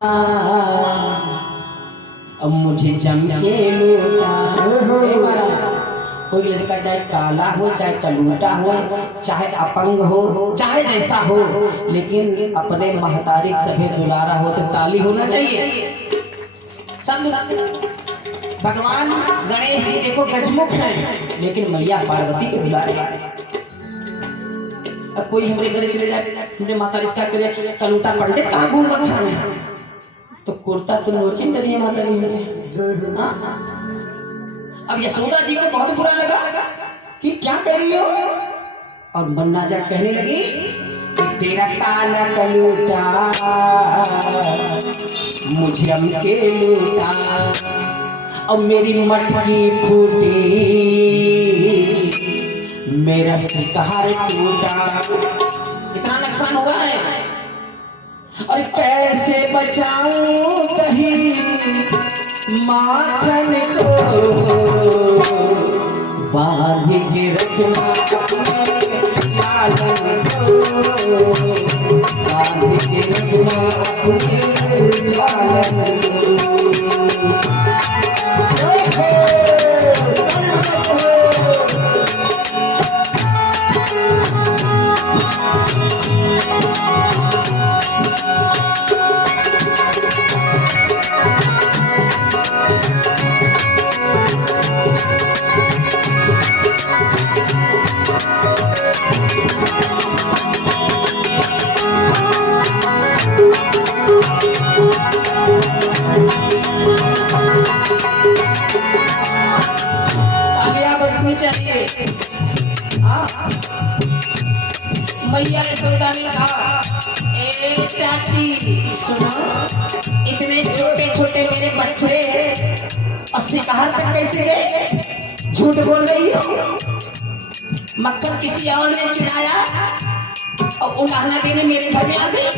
अब मुझे जम के लूटा। कोई लड़का चाहे काला हो, चाहे कलूटा हो, चाहे अपंग हो, चाहे जैसा हो, लेकिन अपने महतारी सभे दुलारा हो तो ताली होना चाहिए। सब भगवान गणेश जी देखो गजमुख हैं, लेकिन मैया पार्वती के दुलारे। अब कोई हमारे घर चले जाए, हमने माता रिश्ता करे कलूटा पंडित कहाँ घूम रखा है, तो कुर्ता तो नोचिन डरिए माता नहीं। अब यशोदा जी को बहुत बुरा लगा कि क्या कर रही हो, और मन्ना जा कहने लगी कि तेरा काला कलूटा मुझे हमके लूटा, और मेरी मटकी फूटी मेरा शिकार टूटा। इतना नुकसान हुआ है, और कैसे बचाऊं कहीं माखन को, बांध के रखना अपने लालन को, बांध के रखना अपने लालन को। मैया यशोदा ने कहा, ए चाची सुनो, इतने छोटे छोटे मेरे बच्चे और शिकार तक कैसे गए? झूठ बोल रही हो। मक्खन किसी और ने चुराया और उड़ाना देने मेरे घर में आ गई?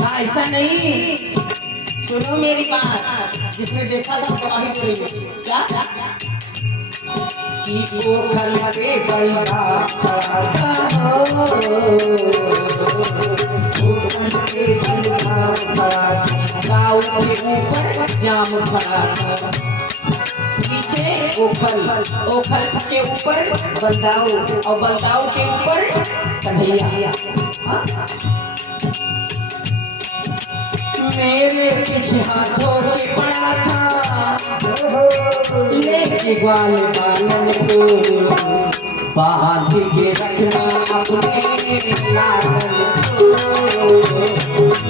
हाँ, ऐसा नहीं। सुनो मेरी बात, जिसने देखा था तो अभी बोलेंगे क्या कि वो कल के बड़ा पड़ा हो, वो कल के बड़ा पड़ा, गाँव के ऊपर जाम खड़ा था, नीचे ओखल, ओखल के ऊपर बलदाऊ, और बलदाऊ के ऊपर कन्हैया। मेरे पीछे हाथों के पड़ा था, लेके ग्वाल बालन को, बांध के रखना अपने लालन को,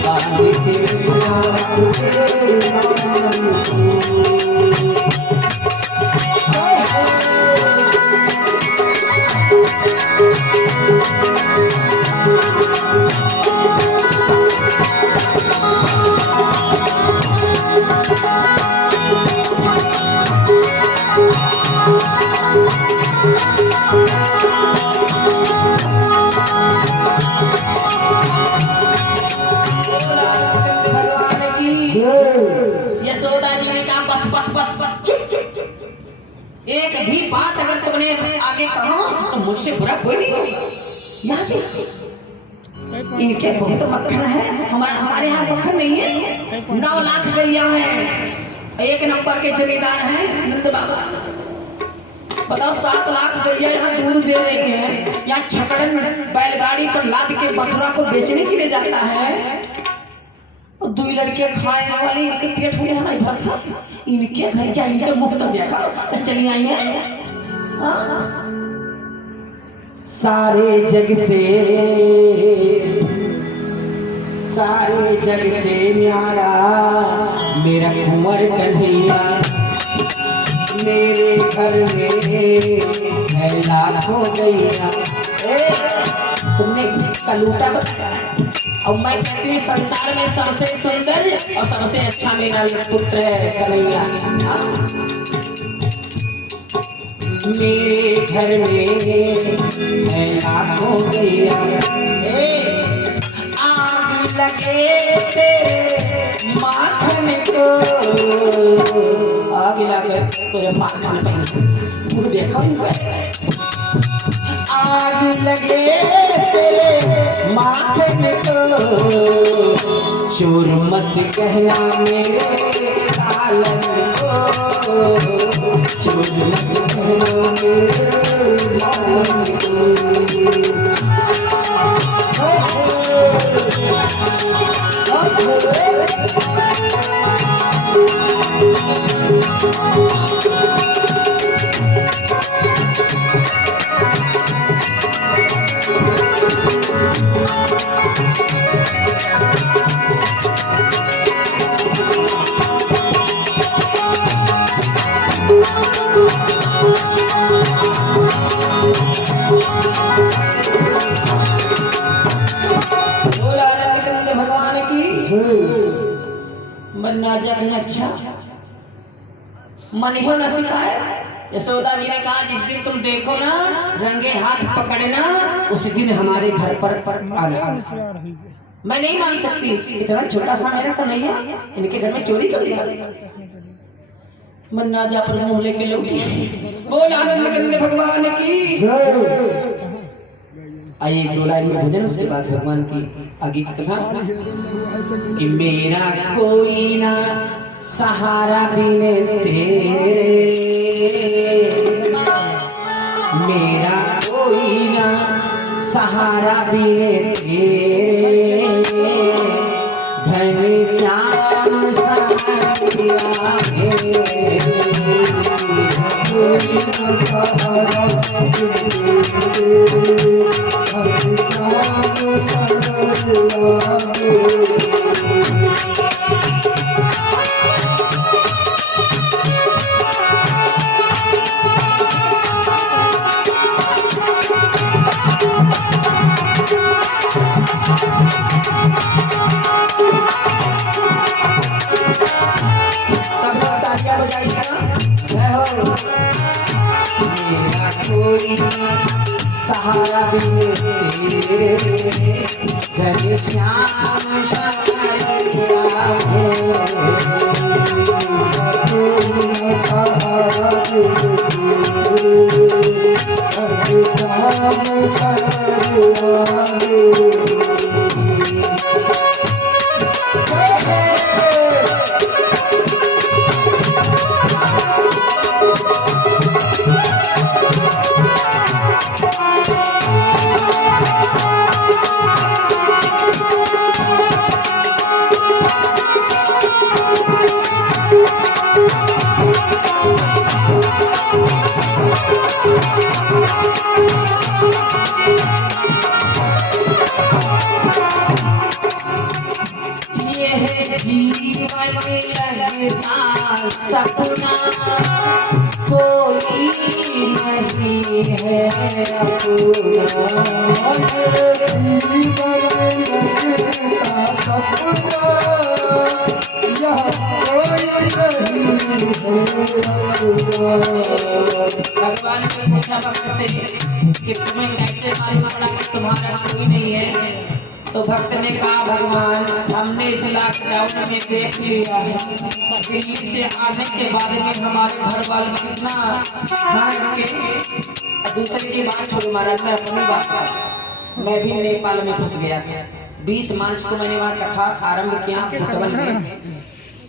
बांध के रखना अपने लालन को। यशोदा जी ने कहा बस बस बस चुप चुप चुप, एक भी बात अगर तुमने आगे कहा तो मुझसे बुरा कोई नहीं होगा। याद है इनके बहुत मक्खन है, हमारे यहाँ मक्खन नहीं है। 9 लाख गैया है, 1 नंबर के जमींदार हैं नंद बाबा। बताओ 7 लाख गैया यहाँ दूध दे रही है, यहाँ छकड़न बैलगाड़ी पर लाद के मथुरा को बेचने के लिए जाता है। और 2 लड़के खाने वाले, इनके पेट में है ना इधर था, इनके घर क्या इनके मुफ्त देखा तो चली आई है। सारे जग से न्यारा मेरा कुंवर कन्हैया, मेरे घर में है लाखों गैया। तुमने कलूटा बताया, और मैं कहती हूँ संसार में सबसे सुंदर और सबसे अच्छा मेरा पुत्र है कन्हैया। मेरे घर में है लाखों गैया, आग लगे तेरे माखन को, आग लगे तुझे माखन पे देखो, आग लगे तेरे माखन को, चोर मत कहना मेरे लालन को, चोर मत कहना मेरे लालन को। मन ना जा कहीं अच्छा मन हो न शिकायत। यशोदा जी ने कहा जिस दिन तुम देखो ना रंगे हाथ पकड़ना उस दिन हमारे घर पर आना। मैं नहीं मान सकती इतना छोटा सा मेरा कन्हैया इनके घर में चोरी कर लिया। मन ना जा पर मुंह लेके लोग बोल आनंद कंद भगवान की। आइए एक दो लाइन में भजन उसके बाद भगवान की आगे की कथा। कि मेरा कोई ना सहारा बिन तेरे, मेरा कोई ना सहारा बिन तेरे, घन श्याम सहारा सहारा बिन तेरे, घन श्याम सपना कोई नहीं है अपना, जीवन लगता सपना यह कोई नहीं है। भगवान ने पूछा भक्त से कि तुम्हें कैसे मालूम पड़ा कि तुम्हारा कोई नहीं है। तो भक्त ने कहा भगवान हमने इस लॉकडाउन में देख लिया है दिल्ली से आने के बाद में हमारे घर वाले कितना दूसरे की बात छोड़ो महाराज मैं अपनी बात कर। मैं भी नेपाल में फंस गया था। 20 मार्च को मैंने वहाँ कथा आरंभ किया बुतवल में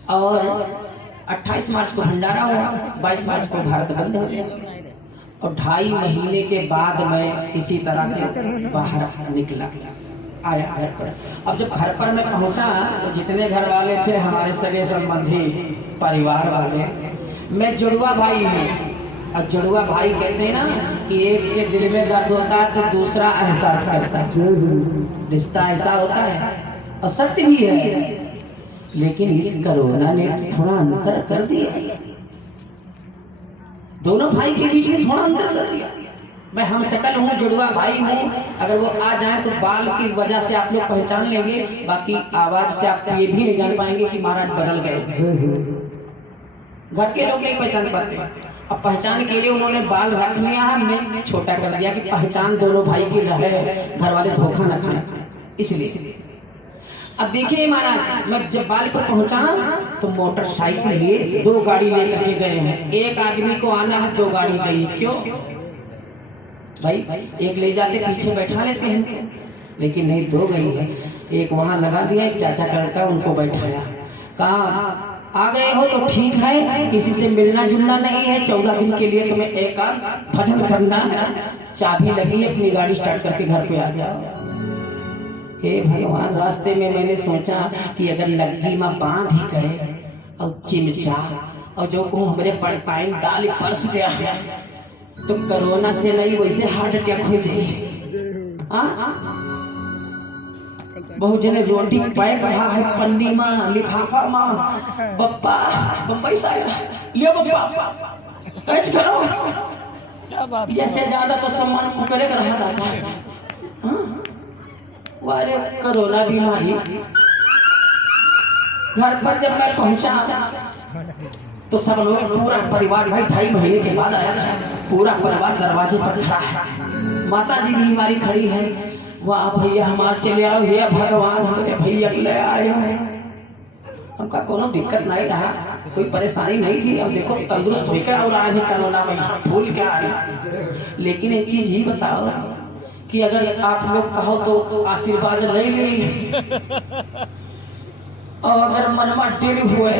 और 28 मार्च को भंडारा हुआ, 22 मार्च को भारत बंद हो गया और 2.5 महीने के बाद मैं किसी तरह से बाहर निकला आया घर पर। अब जब घर पर मैं पहुंचा तो जितने घर वाले थे हमारे सगे संबंधी परिवार वाले, मैं जुड़वा भाई हूँ। अब जुड़वा भाई कहते हैं ना कि एक के दिल में दर्द होता है तो दूसरा एहसास करता है, रिश्ता ऐसा होता है और सत्य भी है। लेकिन इस कोरोना ने थोड़ा अंतर कर दिया, दोनों भाई के बीच में थोड़ा अंतर कर दिया। मैं हम सकल हूँ, जुड़वा भाई हूँ, अगर वो आ जाए तो बाल की वजह से आप लोग पहचान लेंगे, बाकी आवाज से आप ये भी नहीं जान पाएंगे कि महाराज बदल गए। घर के लोग नहीं पहचान पाते। अब पहचान के लिए उन्होंने बाल रख लिया, हमने छोटा कर दिया कि पहचान दोनों भाई की रहे, घर वाले धोखा न खाए इसलिए। अब देखिए महाराज मैं जब बाल पर पहुंचा तो मोटरसाइकिल लिए 2 गाड़ी लेकर के गए हैं। एक आदमी को आना है, 2 गाड़ी गई। क्यों भाई? एक ले जाते पीछे बैठा लेते हैं, लेकिन नहीं, 2 गई है। एक वहां लगा दिया, एक चाचा का लड़का, उनको बैठाया, कहा आ गए हो तो ठीक है, किसी से मिलना जुलना नहीं है, 14 दिन के लिए तुम्हें एकांत भजन करना है, चाबी लगी है, अपनी गाड़ी स्टार्ट करके घर पे आ जाओ। हे भगवान, रास्ते में मैंने सोचा कि अगर लग्गी में बांध ही गए और चिमचा और जो को हमारे पड़पाइन दाल परस गया है तो कोरोना से नहीं, वैसे हार्ट अटैक हो जाए। बहुत जने रोटी पैक है पन्नी में, लिफाफा में, बप्पा बम्बई से लियो बप्पा कैच करो, क्या बात, ऐसे ज्यादा तो सम्मान को करेगा रहा दादा। वारे कोरोना बीमारी, घर पर जब मैं पहुंचा तो सब लोग, पूरा परिवार, भाई 2.5 महीने के बाद आया था, पूरा परिवार दरवाजे पर खड़ा है, माता जी भी हमारी खड़ी है, वाह भैया हमारे चले आओ, हे भगवान हमारे भैया ले आए हो। हमका कोनो दिक्कत नहीं रहा, कोई परेशानी नहीं थी, अब देखो तंदुरुस्त होकर और आज कोरोना में भूल के आ रहे। लेकिन एक चीज ही बताओ कि अगर आप लोग कहो तो आशीर्वाद ले ली, और अगर मनमा दिल हुए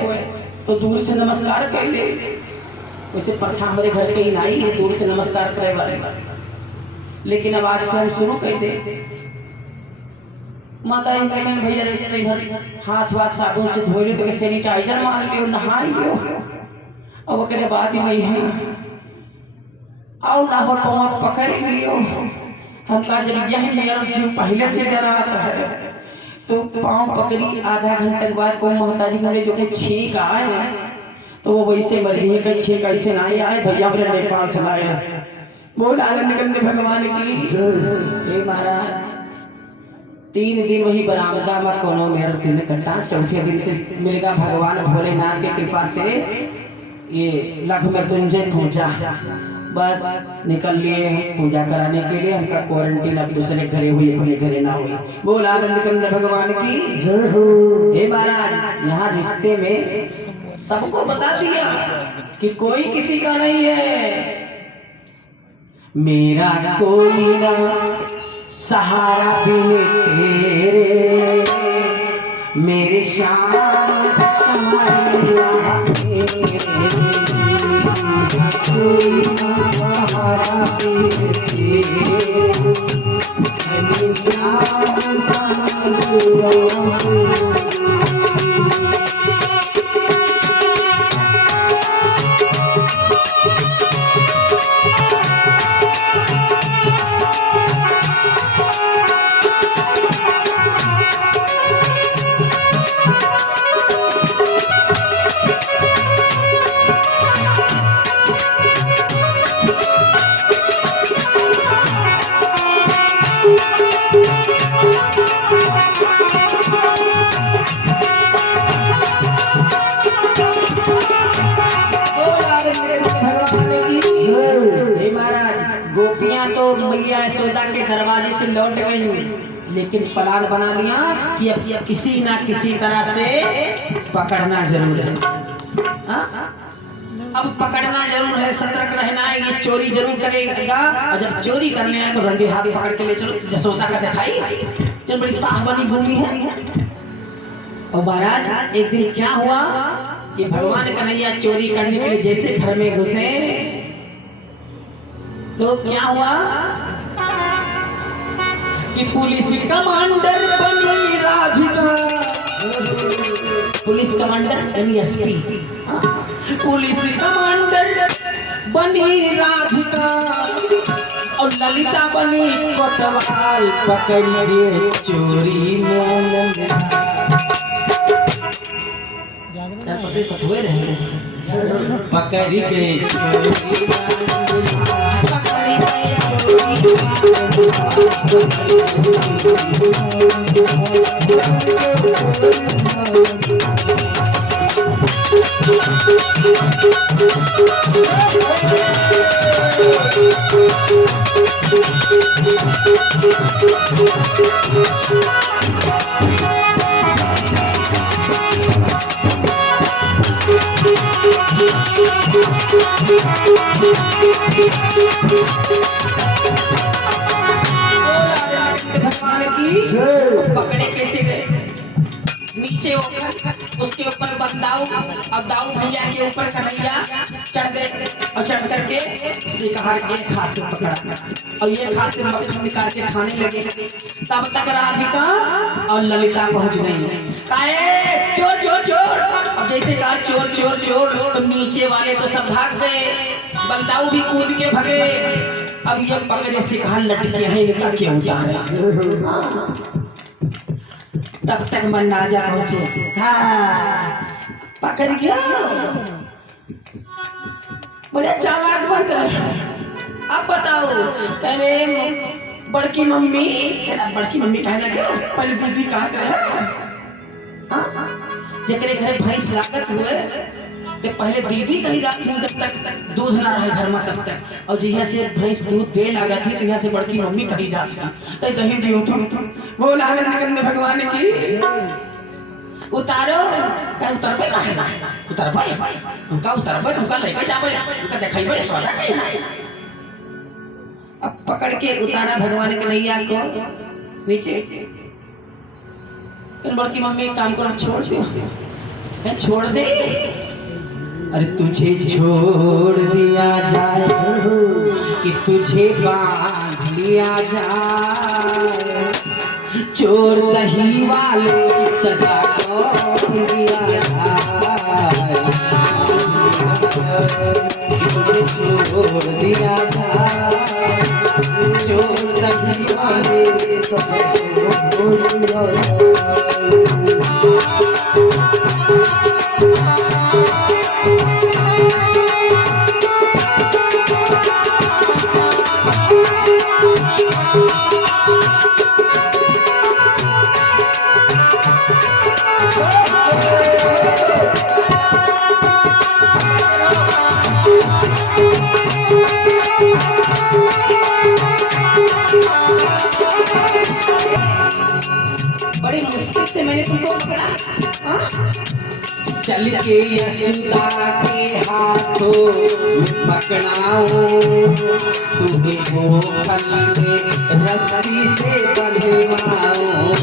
तो दूर से नमस्कार कर ले। वैसे प्रथा हमारे घर के ही नहीं है दूर से नमस्कार करे वाले, लेकिन अब आज से हम शुरू कर दे। माता जी ने कहा भैया रेस्ते घर हाथ वाथ साबुन से धो लो, तो सैनिटाइजर मार लियो, नहा लियो, और ओकरे बाद ही है आओ ना हो तो पकड़ लियो। हम कहा जब यही मेरा जीव पहले से डराता है तो पाँव पकड़ी, आधा घंटे के बाद को महतारी मेरे जो कि छींक आए तो वो वैसे मर गई है, छींक ऐसे नहीं आए, भैया मेरे नेपाल से आए। बहुत आनंद करने भगवान की। हे महाराज 3 दिन वही बरामदा में कोनो मेरा दिन कटा, 4थे दिन से मिलेगा भगवान भोलेनाथ की कृपा से ये लख मृत्युंजय पहुंचा, बस निकल लिए पूजा कराने के लिए। हमका क्वारंटीन अब दूसरे घरे हुई, अपने घरे ना हुई। बोल आनंद कंद भगवान की जय हो। हे महाराज यहाँ रिश्ते में सबको बता दिया कि कोई किसी का नहीं है, मेरा कोई ना सहारा बिन तेरे, मेरे श्याम समारिया कोई ना सहारा बिन तेरे, मेरे श्याम समारिया। मैया यशोदा के दरवाजे से लौट गई, लेकिन प्लान बना लिया कि अब किसी ना किसी तरह से पकड़ना जरूर है। अब पकड़ना जरूर है, सतर्क रहना है, ये चोरी जरूर करेगा, और जब चोरी करने आए तो रंगे हाथ पकड़ के ले चलो। यशोदा का दिखाई तो बड़ी साफ बनी घूमी है। और महाराज एक दिन क्या हुआ कि भगवान कन्हैया चोरी करने के लिए जैसे घर में घुसे तो क्या हुआ कि पुलिस कमांडर बनी राधिका, पुलिस कमांडर यानी एसपी, पुलिस कमांडर बनी राधिका और ललिता बनी कोतवाल, पकड़ के चोरी में हुए रहे, पकड़ के भगवान भगवान की पकड़े कैसे गए नीचे होकर उसके ऊपर बंदाऊ अब दाऊ भैया के ऊपर कन्हैया चढ़ गए और चढ़ करके शिकार के हाथ से पकड़ा और ये हाथ से मक्खन निकाल के खाने लगे। तब तक राधिका और ललिता पहुंच गई। काहे चोर चोर चोर। अब जैसे कहा चोर चोर चोर तो नीचे वाले तो सब भाग गए, बंदाऊ भी कूद के भगे। अब ये पकड़े शिकार लटके हैं इनका क्या उतारे। तब तक मन्नाजा पहुंचे। हाँ पकड़ गया बड़े चालाक बन रहे। अब बताओ कह रहे बड़की मम्मी कहने लगे पहले दीदी कहा रहे जेकरे घरे भैंस लागत हुए तो पहले दीदी कही जाती थी जब तक दूध ना रहे घर में तब तक, और जहाँ से भैंस दूध दे लगा थी तो यहाँ से बड़की मम्मी कही जाती तो दही दियो तुम बोल आनंद कंद भगवान की उतारो। क्या उतरबे काहे ना उतरबे उनका उतरबे उनका लेके जाबे उनका देखाइबे स्वादा के। अब पकड़ के उतारा भगवान कन्हैया को नीचे। बड़की मम्मी काम को छोड़ दियो छोड़ दे। अरे तुझे छोड़ दिया जाए कि तुझे बांध लिया जाए, चोर दही वाले सजा को दिया जाए, तुझे छोड़ दिया जाए, चोर दही वाले सजा को दिया जाए। बड़ी मुश्किल से मैंने तुमको पकड़ा। चल के यशोदा के हाथों पकड़ाऊं तुम्हें वो फल में रस्सी से बंधवाऊं।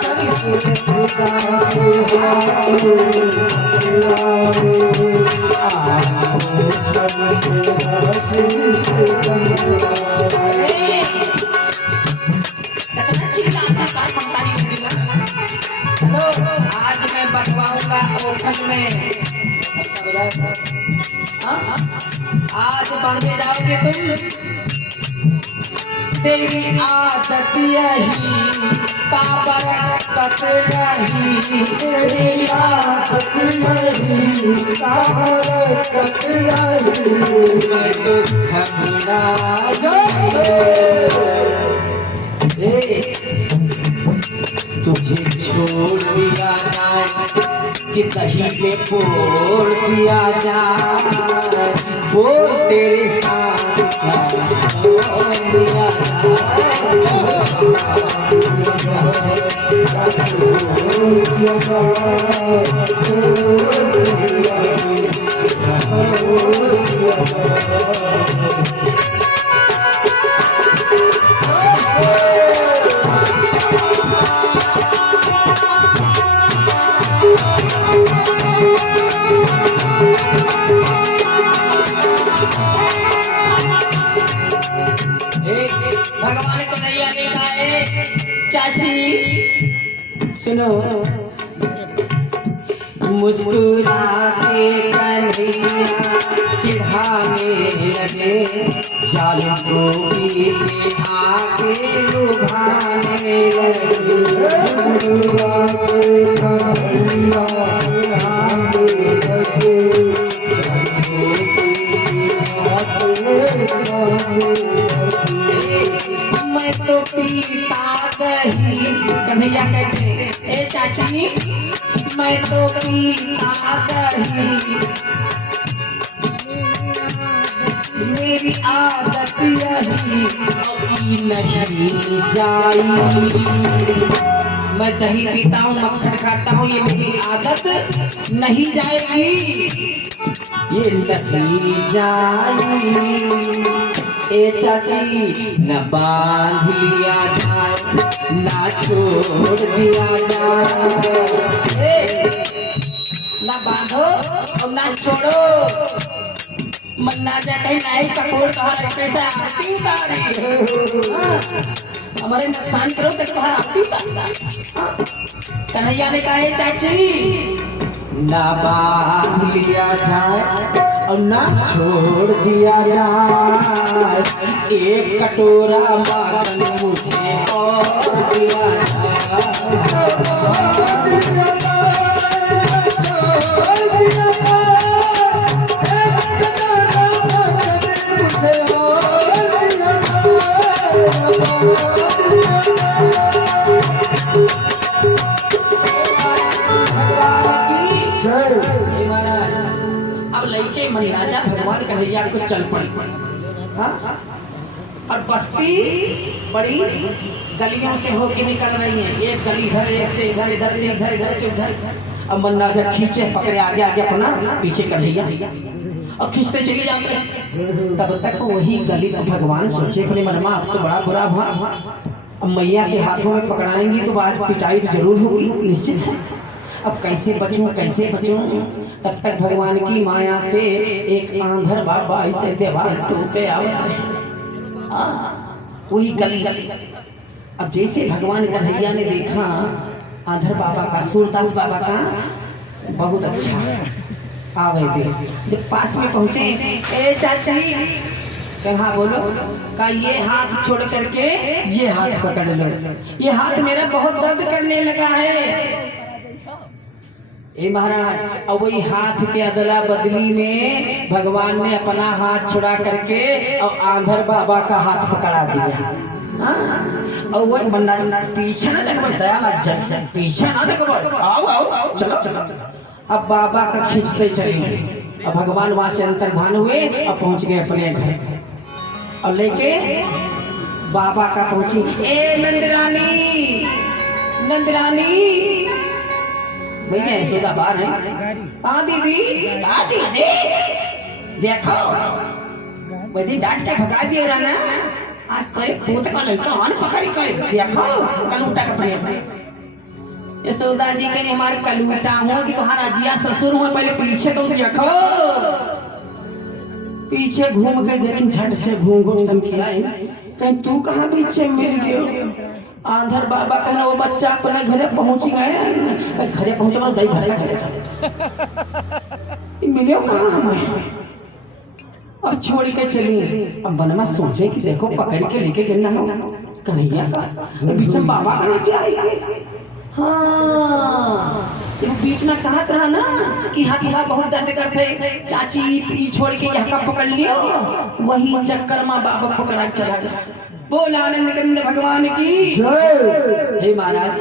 चल के यशोदा के हाथों रस्सी से बंधवाऊं। आज मैं बंधवाऊंगा ओखल में। आज बांधे जाओगे तुम। तेरी आदत यही का बरकत नहीं, तेरी आदत यही का बरकत नहीं। मैं तो तुझे छोड़ दिया जाए कि कहीं पे बोल दिया जाए, बोल तेरे साथ दिया भगवान कन्हैया ने कहा चाची सुनो। मुस्कुरा के कन्हैया चिढ़ाने लगे, जालिम गोपी के आगे लुभाने लगे। मुस्कुरा के कन्हैया चिढ़ाने लगे, मैं तो पीता दही। कन्हैया कहते ए चाची मैं तो पीता दही, मेरी आदत यही नहीं जाई। मैं दही पीता हूँ मक्खन खाता हूँ ये मेरी आदत नहीं जाएगी, ये नहीं जाएगी। ए चाची न बांध लिया जाए ना छोड़ दिया जाए, ना बांधो और ना छोड़ो। मन्ना जा कहीं नहीं कपूर कहा पैसा आरती उतारी, हमारे नुकसान करो तो तुम्हारा आरती उतारता। कन्हैया ने कहा है चाची ना बांध लिया जाए और ना छोड़ दिया जाए, एक कटोरा माखन मुझे और दिया राजा भगवान कन्हैया को चल पड़ी। हाँ? और बस्ती बड़ी गलियों से होके निकल रही है, एक गली इधर, एक से इधर, इधर से इधर, इधर से उधर। अब मन्ना जा खींचे पकड़े आगे आगे अपना, पीछे कन्हैया और खींचते चली जाते। तब तक वही गली भगवान सोचे अपने मन में अब तो बड़ा बुरा हुआ, अब मैया के हाथों में पकड़ाएंगी तो आज पिटाई तो जरूर होगी निश्चित है। अब कैसे बचूं कैसे बचूं। तब तक भगवान की माया से एक आंधर बाबा ऐसे दीवार टूटे आवे वही गली से। अब जैसे भगवान कन्हैया ने देखा आंधर बाबा का, सूरदास बाबा का बहुत अच्छा आवे दे। जब पास में पहुंचे, ए चाची कहा बोलो, का ये हाथ छोड़ करके ये हाथ पकड़ लो, ये हाथ मेरा बहुत दर्द करने लगा है। ए महाराज, और वही हाथ के अदला बदली में भगवान ने अपना हाथ छुड़ा करके और आंधर बाबा का हाथ पकड़ा दिया। और वो बंदा पीछे ना देखो, दया लग जाए, पीछे ना देखो, आओ आओ चलो। अब बाबा का खींचते चले, अब भगवान वहां से अंतर्धान हुए और पहुंच गए अपने घर और लेके बाबा का पहुंची। ए नंदरानी, नंदरानी भैया यशोदा बार है। हाँ दीदी, हाँ दीदी, देखो वही डांट के भगा दिया रहा ना, आज करे पूत का लड़का वन पकड़ के देखो कलूटा कपड़े में। यशोदा जी के हमारे कलूटा हो कि तुम्हारा जिया ससुर हो, पहले पीछे तो देखो। पीछे घूम के देखी, झट से घूम घूम समझी आई, कहीं तू कहाँ पीछे मिल गयो। आंधर बाबा कहना वो बच्चा अपने घरे पहुंच गए, घरे पहुंचे मतलब दही घर का चले मिले कहाँ हमें। अब छोड़ के चली। अब मन में सोचे कि देखो पकड़ के लेके गिरना हो कन्हैया का, तो बीच में बाबा कहाँ से आएंगे। हाँ बीच में कहा रहा ना कि हाथीला बहुत दर्द करते, चाची पी छोड़ के यहाँ का पकड़ लियो, वही चक्कर में बाबा पकड़ा चला गया। बोल आनंद कंद भगवान की जय। हे महाराज,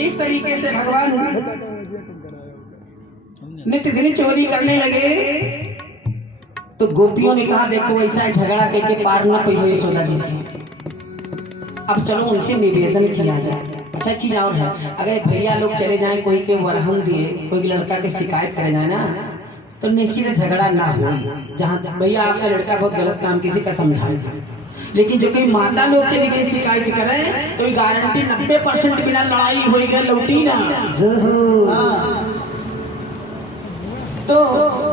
इस तरीके से भगवान नित्य दिन चोरी करने लगे तो गोपियों ने कहा देखो ऐसा झगड़ा करके पार न पई हो यशोदा जी से, अब चलो उनसे निवेदन किया जाए। अच्छा चीज और है, अगर भैया लोग चले जाएं कोई के वरहन दिए, कोई लड़का के शिकायत करे जाए ना, तो निश्चित झगड़ा ना हो। जहाँ भैया आपका लड़का बहुत गलत काम किसी का समझाए, लेकिन जो कोई माता लोग चली गई शिकायत करें तो गारंटी 90% बिना लड़ाई हो गई लौटी ना। तो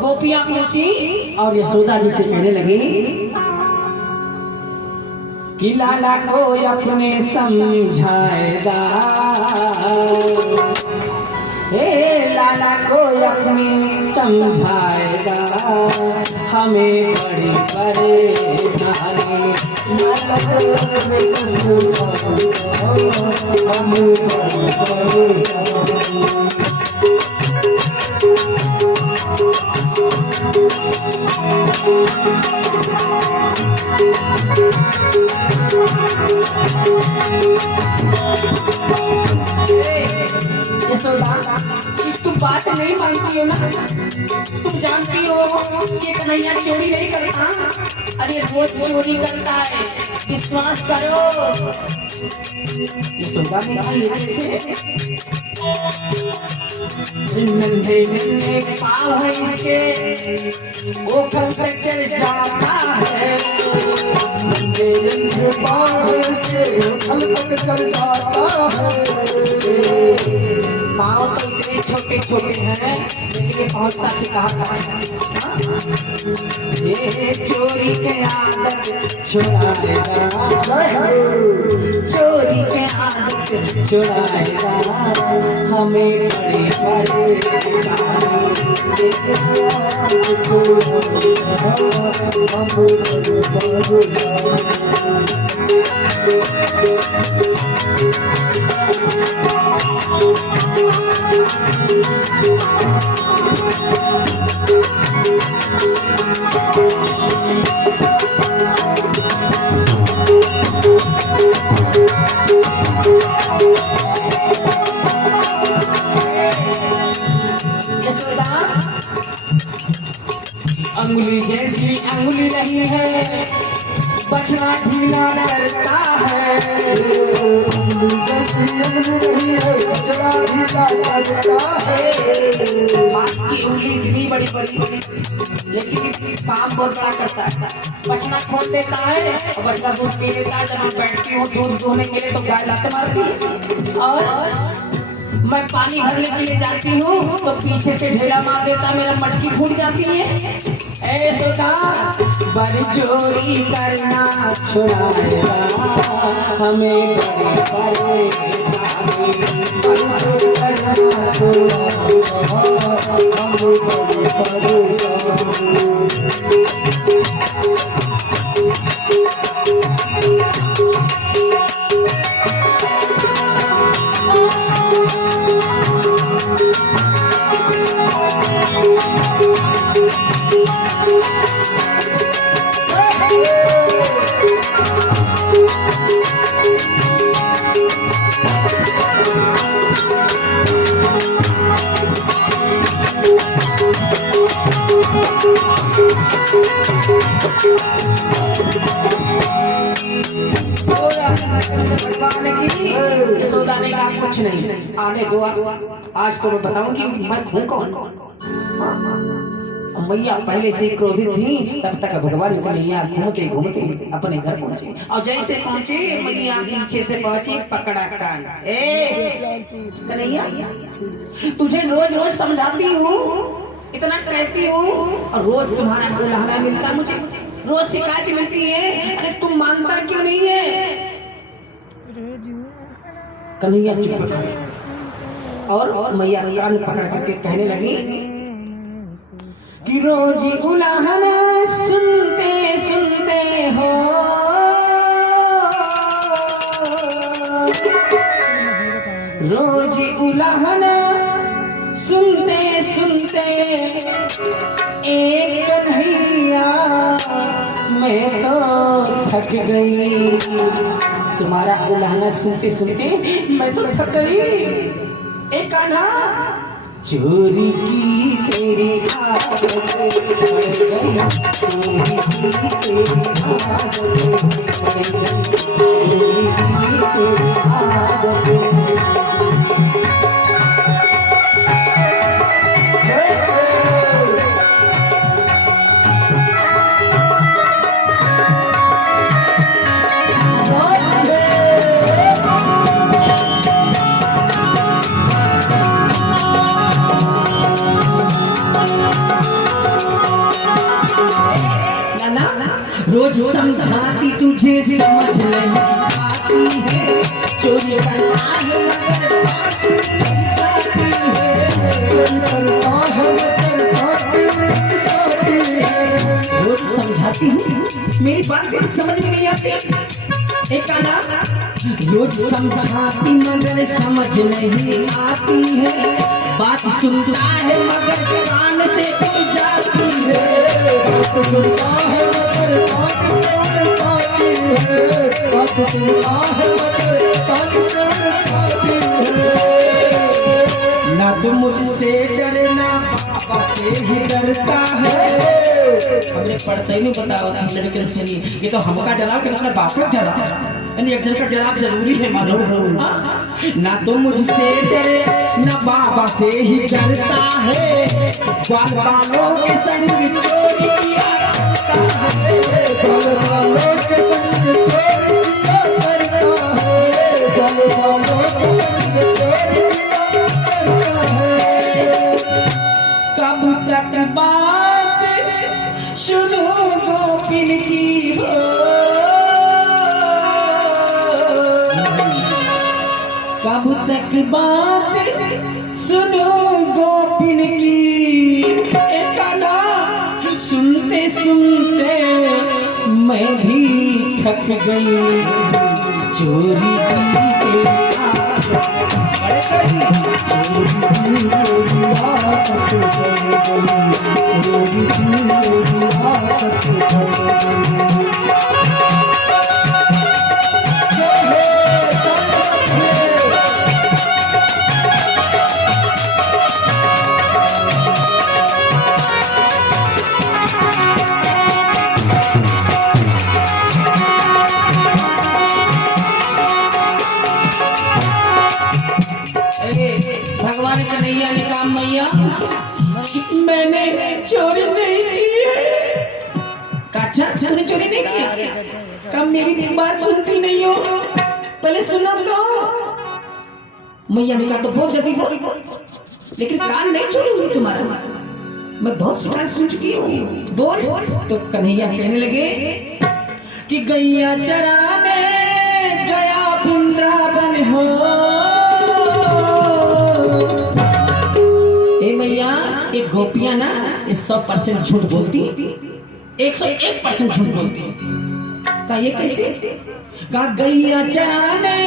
गोपियां पहुंची और यशोदा जी से कहने लगी कि लाला को अपने समझाएगा, हे लाला को अपने समझाएगा, हमें बड़ी परेशानी, हमें बड़ी परेशानी। तुम बात नहीं मानती हो ना, तुम जानती हो कि कन्हैया चोरी नहीं करता, अरे वो चोरी करता है, विश्वास करो। नन्हे नन्हे पाँव है इसके वो कल तक चल जाता है। नन्हे नन्हे पाँव है इसके वो कल तक चल जाता है। पाँव तो इतने छोटे छोटे हैं लेकिन ये पहुंचता से कहा है ये चोरी के आदत छुड़ाएगा, चोरी के आदत छुड़ाएगा हमें बड़े अंगुली जैसी अंगुली नहीं है बछड़ा ढीला करता है। अंगुली जैसी अंगुली नहीं है बछड़ा ढीला करता है। हाथ की उंगली इतनी बड़ी बड़ी लेकिन काम बहुत बड़ा करता है। बछड़ा खोल देता है और बछड़ा दूध पी लेता है। जब मैं बैठती हूँ दूध दोहने के लिए तो गाय लात मारती है और मैं पानी भरने के लिए जाती हूँ तो पीछे से ढेला मार देता, मेरा मटकी फूट जाती है। ऐसे का बड़ी चोरी करना छुड़ाएगा हमें बड़े यशोदा ने कहा कुछ नहीं आने दो, आज तो मैं बताऊंगी मैं हूँ कौन। मैया पहले से क्रोधित थी, तब तक भगवान मैया घूमते घूमते अपने घर पहुंचे और जैसे पहुंचे मैया पीछे से पहुंची पकड़ा कान। कन्हैया तुझे रोज रोज समझाती हूँ, इतना कहती हूँ और रोज तुम्हारा बुलाना मिलता, मुझे रोज शिकायत मिलती है, अरे तुम मानता क्यों नहीं है। कन्हैया चुप और मैया कान पकड़ करके कहने लगी कि रोज उलाहना सुनते सुनते हो, रोज उलाहना सुनते सुनते एक कन्हैया मैं तो थक गई। तुम्हारा उलाहना सुनते सुनते मैं तो थक गई। एक कान्हा चोरी की तेरी आदत पड़ गई, चोरी की तेरी आदत पड़ गई, चोरी की तेरी आदत। रोज समझाती तुझे समझ नहीं आती है, चोरी करता है मगर रोज समझाती हूँ मेरी बात तेरी समझ में नहीं आती। एक कान्हा रोज समझाती मगर समझ नहीं आती है, बात सुनता है मगर कान से उड़ जाती है, बात सुनता है मगर कान से उड़ जाती है, बात सुनता है मगर कान से उड़ जाती है। ना तो मुझसे डरना पापा से ही डरता है। हमने पढ़ते ही नहीं बताओ लड़के से नहीं, ये तो हमका डरा कि मतलब बाप लोग डरा। यानी एक जन का डराव जरूरी है मालूम। हाँ? ना तो मुझसे डरे ना बाबा से ही डरता है, ग्वाल वालों के संग चोरी किया करता है, ग्वाल वालों के संग चोरी किया करता है, ग्वाल वालों के संग चोरी किया करता है। कब तक बात सुनो गोपिन की हो, कब तक बात सुनो गोपिन की, एक ना सुनते सुनते मैं भी थक गई, चोरी की भगवान का नैया निकाम मैया, मैंने चोरी नहीं की है। काचा तूने चोरी नहीं की? कब मेरी बात सुनती नहीं हो? पहले सुनो तो। मैया ने कहा तो बहुत जल्दी बोल, लेकिन कान नहीं छोड़ूंगी तुम्हारा, मैं बहुत शिकायत सुन चुकी हूँ, बोल। तो कन्हैया कहने लगे कि गैया चराने गया वृंदावन हो, एक गोपियां ना 100% झूठ बोलती, 101% झूठ बोलती। का ये कैसे? का गैया चराने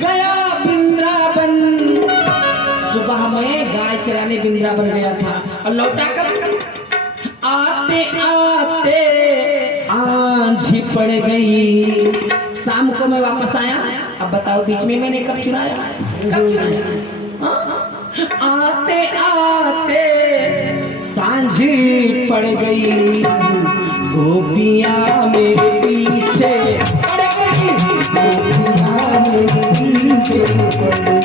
गया वृंदावन, सुबह में गाय चराने वृंदावन गया था और लौटा कर आते आते सांझ पड़ गई, शाम को मैं वापस आया। अब बताओ बीच में मैंने कब चुराया, कब चुराया? हाँ? आते आते सांझ पड़ गई, गोपियां मेरे पीछे पड़ गई, गोपियां मेरे पीछे पड़ गई,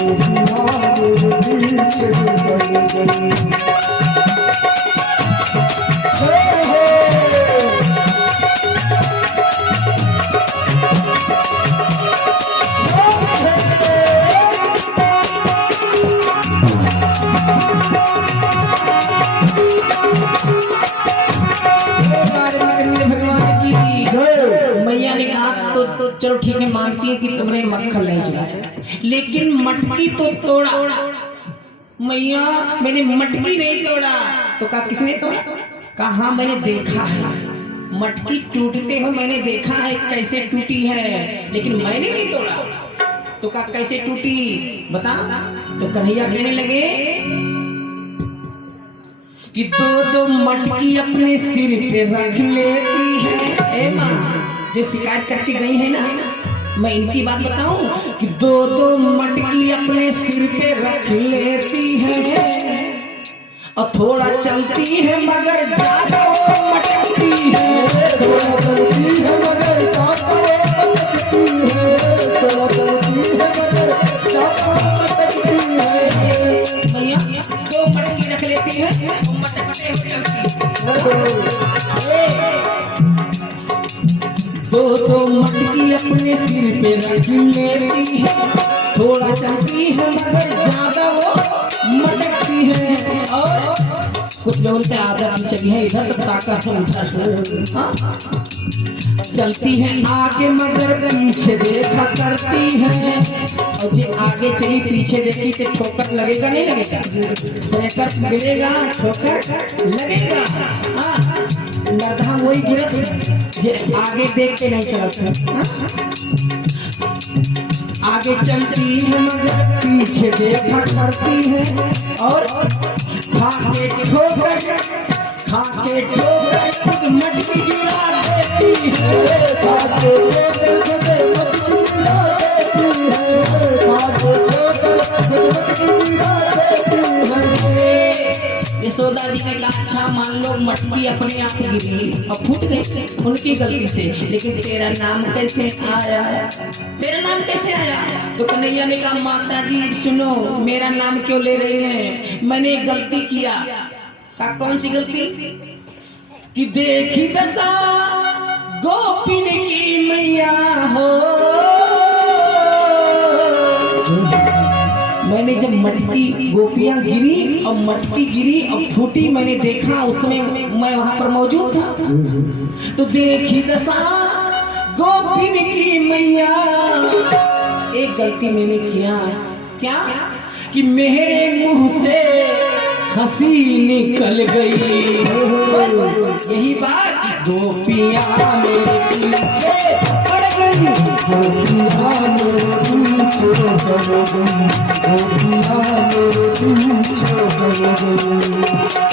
गोपियां मेरे पीछे पड़ गई। भगवान की मैया ने कहा तो चलो ठीक है, मानती है कि तुमने मक्खन नहीं चुराया, लेकिन मटकी तो तोड़ा। मैया मैंने मटकी नहीं तोड़ा। तो कहा किसने तोड़ा? कहा हाँ मैंने देखा है, मटकी टूटते हो मैंने देखा है कैसे टूटी है, लेकिन मैंने नहीं तोड़ा। तो कहा कैसे टूटी बता? तो कन्हैया कहने लगे कि दो मटकी अपने सिर पे रख लेती है। ए माँ जो शिकायत करके गई है ना, मैं इनकी बात बताऊं कि दो मटकी अपने सिर पे रख लेती है और थोड़ा चलती है मगर ज्यादा वो मटकती है, थोड़ा चलती है मगर ज्यादा वो मटकती है, थोड़ा चलती है मगर ज्यादा वो मटकती है। भैया दो मटकी रख लेती है तो मटकते हुए चलती है। दो मटकी अपने सिर पे रख लेती है, थोड़ा चलती है मगर ज्यादा वो मटकती है। और कुछ लोगों पे आदत चली है इधर तो ताकत है उधर से। हाँ? चलती है आगे मगर पीछे देखा करती है, और जो आगे चली पीछे देखी तो ठोकर लगेगा नहीं लगेगा? ब्रेकर मिलेगा ठोकर लगेगा। हाँ नरधा वही गिरत जे आगे देख के नहीं चलते। आगे चलती है मगर पीछे देखा करती है, और खा के ठोकर खुद मटकी गिरा देती है, खा के ठोकर खुद मटकी गिरा देती है, खा के ठोकर खुद मटकी गिरा देती है। ये यशोदा जी ने कहा अच्छा मान लो मटकी अपने आप गिरी और फूट गई उनकी गलती से, लेकिन तेरा नाम कैसे आया, तेरा नाम कैसे आया? तो कन्हैया ने कहा माता जी सुनो, मेरा नाम क्यों ले रही हैं, मैंने एक गलती किया। कहा कौन सी गलती? कि देखी दशा गोपिन की मैया हो, मैंने जब मटकी गोपियां गिरी और मटकी गिरी और फूटी, मैंने देखा, उसमें मैं वहां पर मौजूद था। तो देखी दशा गोपिन की मैया, एक गलती मैंने किया, क्या? कि मेरे मुंह से हंसी निकल गई, बस यही बात। गोपियां मेरे पीछे पड़ गई, गोपियाँ मेरे पीछे पड़ गई, गोपियाँ मेरे पीछे पड़ गई।